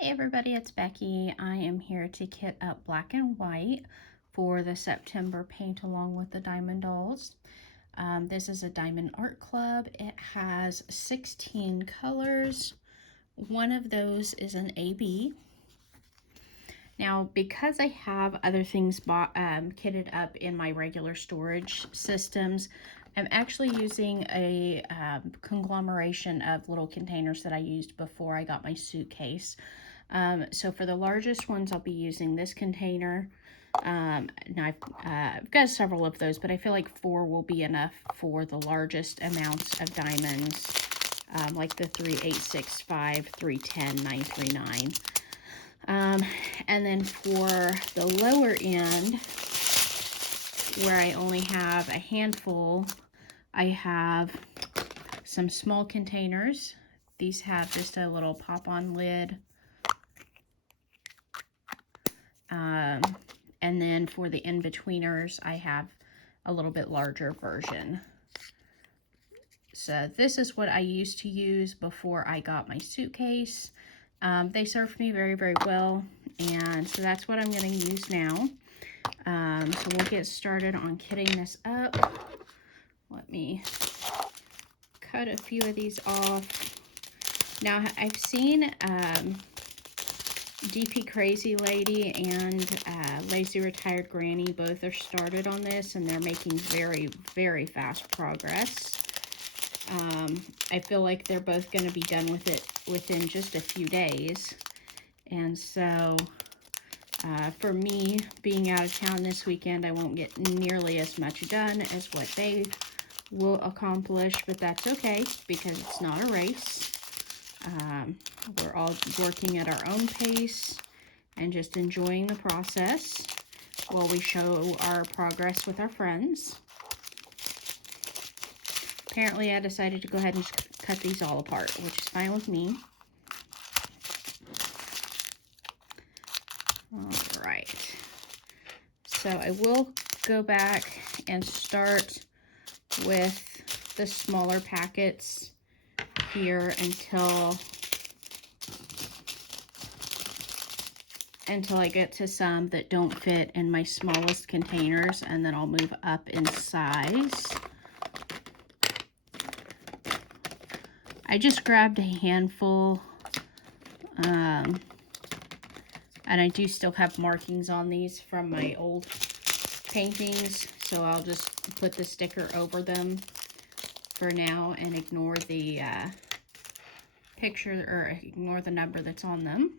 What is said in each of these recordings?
Hey everybody, it's Becky. I am here to kit up Black and White for the September paint along with the Diamond Dolls. This is a Diamond Art Club. It has 16 colors. One of those is an AB. Now, because I have other things kitted up in my regular storage systems, I'm actually using a conglomeration of little containers that I used before I got my suitcase. So for the largest ones, I'll be using this container. Now I've got several of those, but I feel like 4 will be enough for the largest amounts of diamonds, like the 3865, 310, 939. And then for the lower end, where I only have a handful, I have some small containers. These have just a little pop-on lid. And then for the in-betweeners, I have a little bit larger version. So this is what I used to use before I got my suitcase. They served me very, very well, and so that's what I'm going to use now. So we'll get started on kitting this up. Let me cut a few of these off. Now, I've seen DP Crazy Lady and Lazy Retired Granny both are started on this, and they're making very, very fast progress. I feel like they're both going to be done with it within just a few days. And so for me, being out of town this weekend, I won't get nearly as much done as what they will accomplish, but that's okay because it's not a race. We're all working at our own pace and just enjoying the process while we show our progress with our friends. Apparently, I decided to go ahead and cut these all apart, which is fine with me. All right. So I will go back and start with the smaller packets here until I get to some that don't fit in my smallest containers, and then I'll move up in size. I just grabbed a handful, and I do still have markings on these from my old paintings, so I'll just put the sticker over them for now and ignore the picture, or ignore the number that's on them.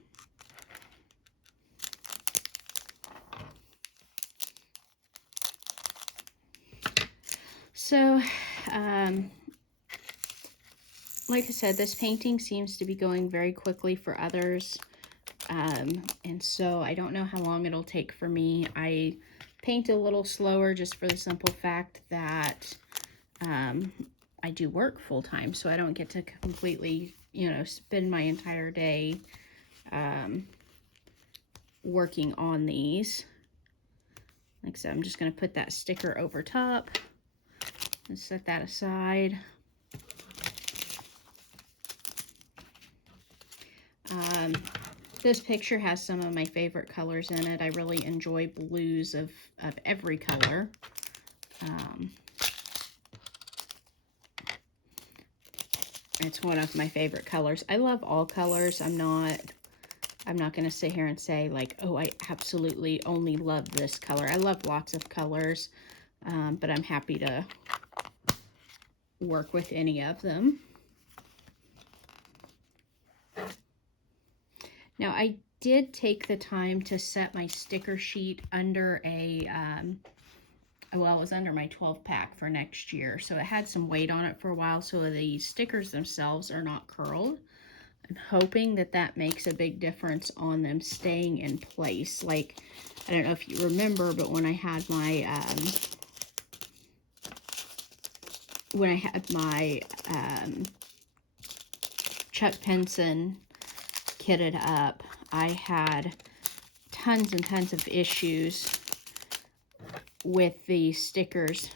So, like I said, this painting seems to be going very quickly for others, and so I don't know how long it'll take for me. I paint a little slower just for the simple fact that I do work full-time, so I don't get to completely, spend my entire day working on these. Like I said, I'm just going to put that sticker over top and set that aside. This picture has some of my favorite colors in it. I really enjoy blues of every color. It's one of my favorite colors. I love all colors. I'm not going to sit here and say like, oh, I absolutely only love this color. I love lots of colors, but I'm happy to work with any of them. Now, I did take the time to set my sticker sheet under a, well, it was under my 12-pack for next year. So it had some weight on it for a while, so the stickers themselves are not curled. I'm hoping that that makes a big difference on them staying in place. Like, I don't know if you remember, but when I had my, Chuck Pinson kitted up, I had tons and tons of issues with the stickers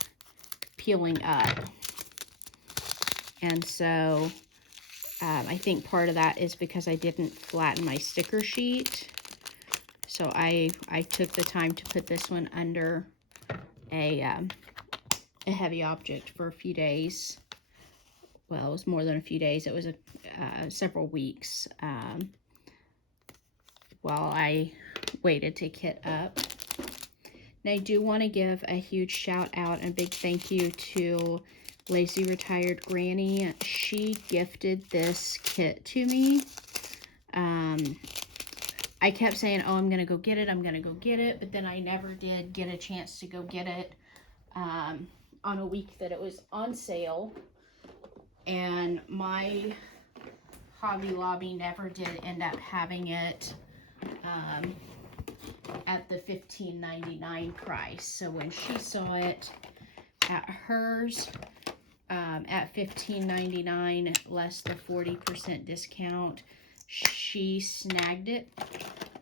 peeling up. And so I think part of that is because I didn't flatten my sticker sheet. So I took the time to put this one under a heavy object for a few days. Well, it was more than a few days. It was several weeks while I waited to kit up. And I do want to give a huge shout out and a big thank you to Lazy Retired Granny. She gifted this kit to me. I kept saying, oh, I'm going to go get it. I'm going to go get it. But then I never did get a chance to go get it on a week that it was on sale. And my Hobby Lobby never did end up having it at the $15.99 price. So when she saw it at hers at $15.99 less the 40% discount, she snagged it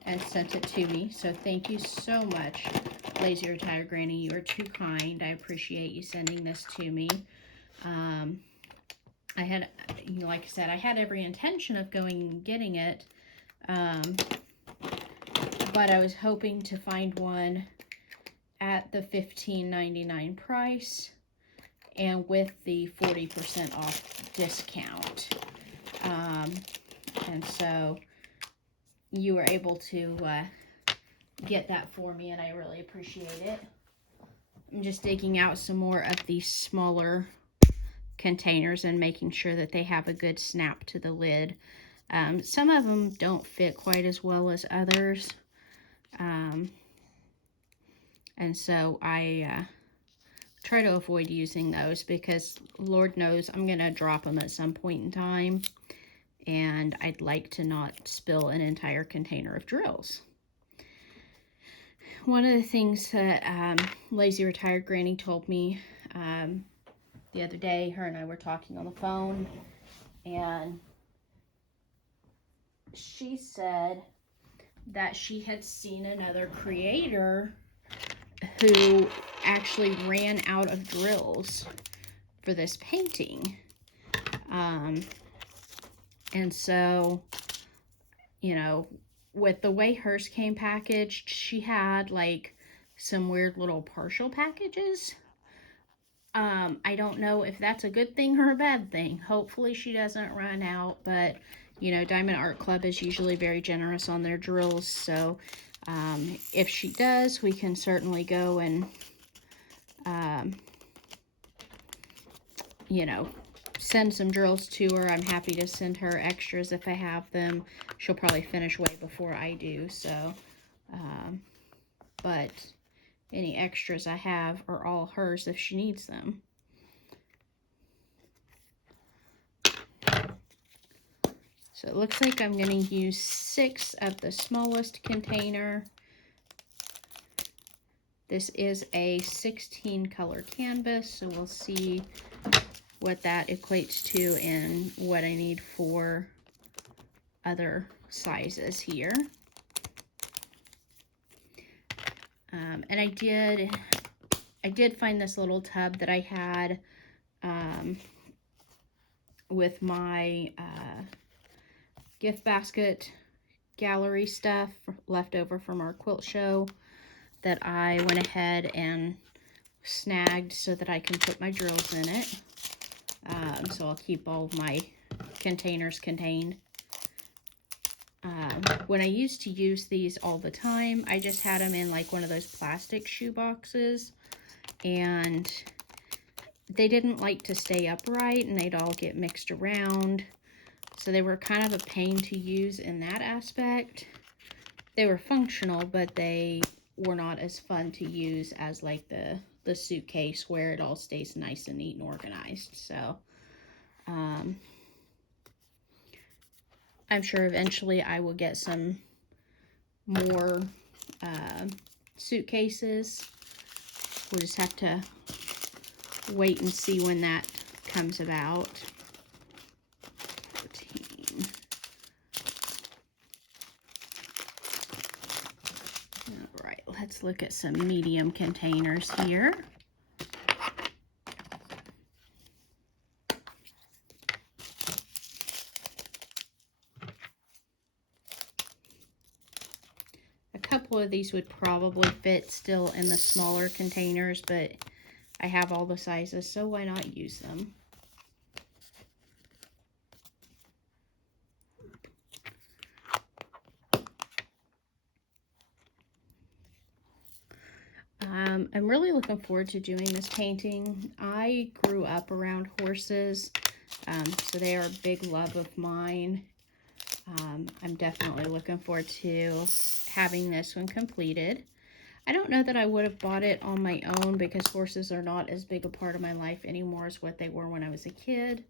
and sent it to me. So thank you so much, Lazy Retired Granny. You are too kind. I appreciate you sending this to me. I had, you know, like I said, I had every intention of going and getting it, but I was hoping to find one at the $15.99 price and with the 40% off discount. And so you were able to get that for me, and I really appreciate it. I'm just digging out some more of these smaller containers and making sure that they have a good snap to the lid. Some of them don't fit quite as well as others. And so I try to avoid using those because Lord knows I'm going to drop them at some point in time. And I'd like to not spill an entire container of drills. One of the things that Lazy Retired Granny told me the other day, her and I were talking on the phone, and she said that she had seen another creator who actually ran out of drills for this painting. And so, you know, with the way hers came packaged, she had like some weird little partial packages. I don't know if that's a good thing or a bad thing. Hopefully she doesn't run out, but you know, Diamond Art Club is usually very generous on their drills, so if she does, we can certainly go and you know, send some drills to her. I'm happy to send her extras if I have them. She'll probably finish way before I do, so but any extras I have are all hers if she needs them. So it looks like I'm going to use 6 of the smallest container. This is a 16 color canvas, so we'll see what that equates to and what I need for other sizes here. And I did find this little tub that I had with my gift basket gallery stuff left over from our quilt show that I went ahead and snagged so that I can put my drills in it. So I'll keep all of my containers contained. When I used to use these all the time, I just had them in like one of those plastic shoe boxes, and they didn't like to stay upright and they'd all get mixed around. So they were kind of a pain to use in that aspect. They were functional, but they were not as fun to use as like the suitcase where it all stays nice and neat and organized. So I'm sure eventually I will get some more suitcases. We'll just have to wait and see when that comes about. 14. All right, let's look at some medium containers here. couple of these would probably fit still in the smaller containers, but I have all the sizes, so why not use them? I'm really looking forward to doing this painting. I grew up around horses, so they are a big love of mine. I'm definitely looking forward to having this one completed. I don't know that I would have bought it on my own because horses are not as big a part of my life anymore as what they were when I was a kid.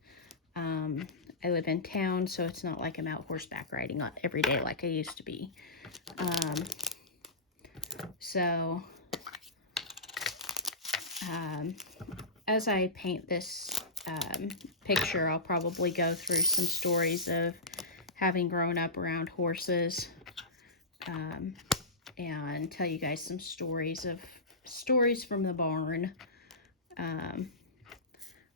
I live in town, so it's not like I'm out horseback riding on every day like I used to be. So as I paint this picture, I'll probably go through some stories of having grown up around horses, and tell you guys some stories from the barn.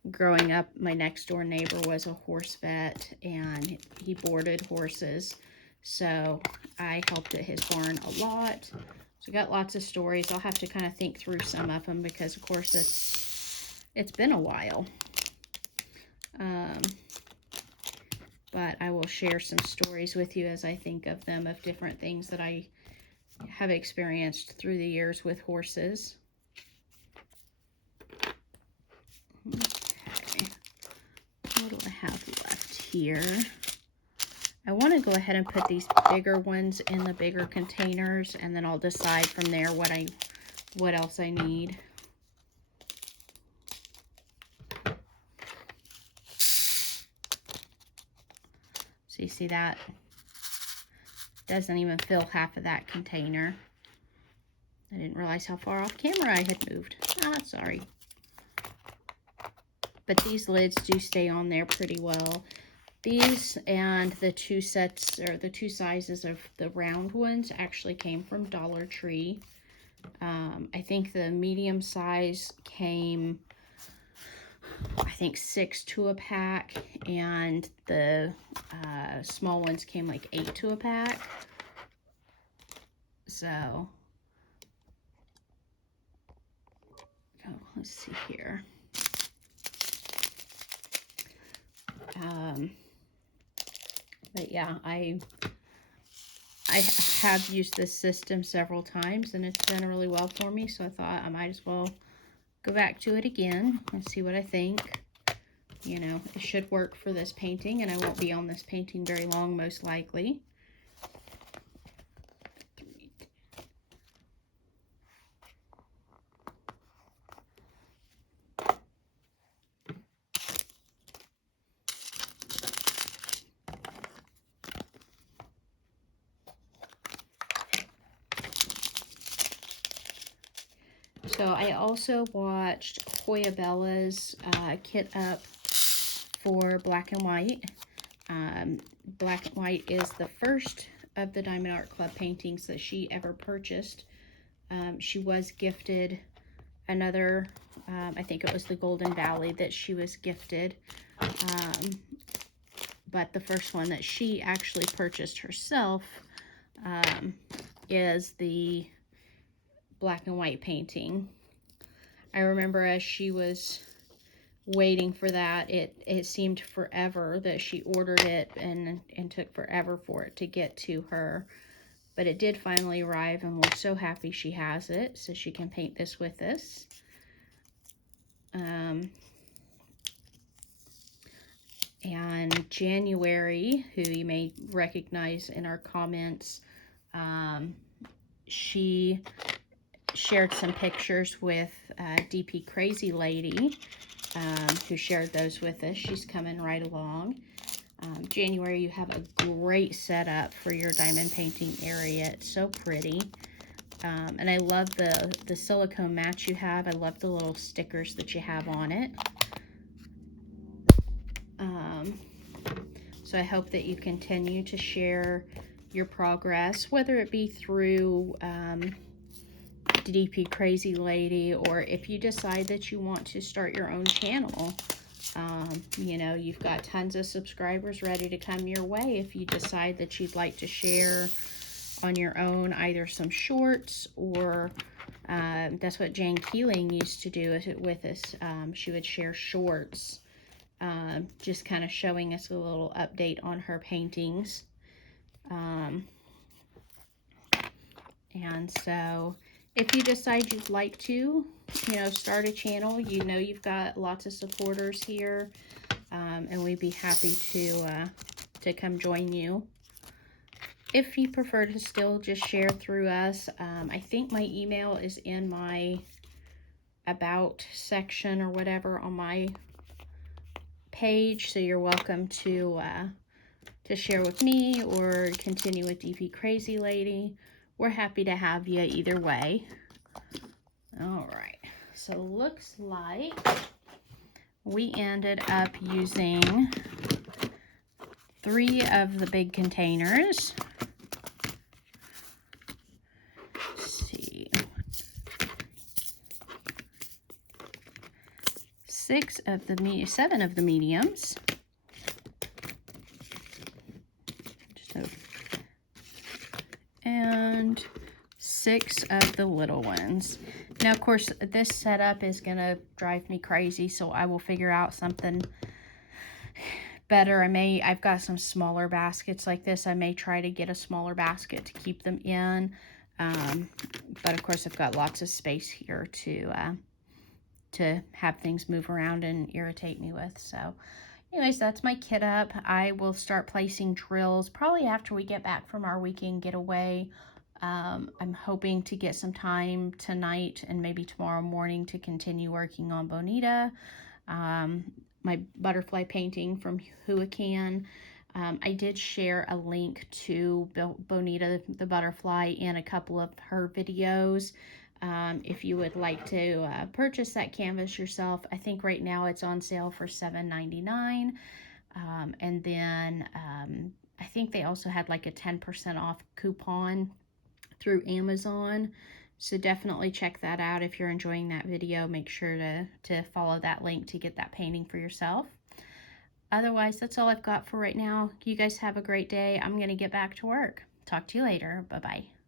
Growing up, my next door neighbor was a horse vet, and he boarded horses, so I helped at his barn a lot. So I got lots of stories. I'll have to kind of think through some of them because, of course, it's been a while. But I will share some stories with you as I think of them, of different things that I have experienced through the years with horses. Okay, what do I have left here? I want to go ahead and put these bigger ones in the bigger containers, and then I'll decide from there what else I need. So you see that? Doesn't even fill half of that container. I didn't realize how far off camera I had moved. Ah, sorry. But these lids do stay on there pretty well. These and the two sets, or the two sizes of the round ones, actually came from Dollar Tree. I think the medium size came, I think 6 to a pack, and the small ones came like 8 to a pack. So, let's see here. But yeah, I have used this system several times, and it's done really well for me, so I thought I might as well go back to it again and see what I think. You know, it should work for this painting, and I won't be on this painting very long, most likely. So I also watched Hoya Bella's kit up for Black and White. Black and White is the first of the Diamond Art Club paintings that she ever purchased. She was gifted another, I think it was the Golden Valley that she was gifted. But the first one that she actually purchased herself is the Black and White painting. I remember as she was waiting for that, it seemed forever that she ordered it, and took forever for it to get to her. But it did finally arrive, and we're so happy she has it, so she can paint this with us. And January, who you may recognize in our comments, she shared some pictures with DP Crazy Lady, who shared those with us. She's coming right along. January, you have a great setup for your diamond painting area. It's so pretty. And I love the silicone mats you have. I love the little stickers that you have on it. So I hope that you continue to share your progress, whether it be through DP Crazy Lady, or if you decide that you want to start your own channel. You know, you've got tons of subscribers ready to come your way if you decide that you'd like to share on your own, either some shorts or that's what Jane Keeling used to do with us. She would share shorts, just kind of showing us a little update on her paintings. And so if you decide you'd like to, start a channel, you've got lots of supporters here, and we'd be happy to come join you. If you prefer to still just share through us, I think my email is in my about section or whatever on my page, so you're welcome to share with me or continue with DP Crazy Lady. We're happy to have you either way. All right, so looks like we ended up using 3 of the big containers. Let's see. 7 of the mediums. And 6 of the little ones. Now, of course, this setup is going to drive me crazy, so I will figure out something better. I've got some smaller baskets like this. I may try to get a smaller basket to keep them in. But, of course, I've got lots of space here to have things move around and irritate me with. So, anyways, that's my kit up. I will start placing drills probably after we get back from our weekend getaway. I'm hoping to get some time tonight and maybe tomorrow morning to continue working on Bonita, my butterfly painting from Huacan. I did share a link to Bonita the butterfly in a couple of her videos. If you would like to purchase that canvas yourself, I think right now it's on sale for $7.99. And then I think they also had like a 10% off coupon through Amazon. So definitely check that out. If you're enjoying that video, make sure to follow that link to get that painting for yourself. Otherwise, that's all I've got for right now. You guys have a great day. I'm going to get back to work. Talk to you later. Bye-bye.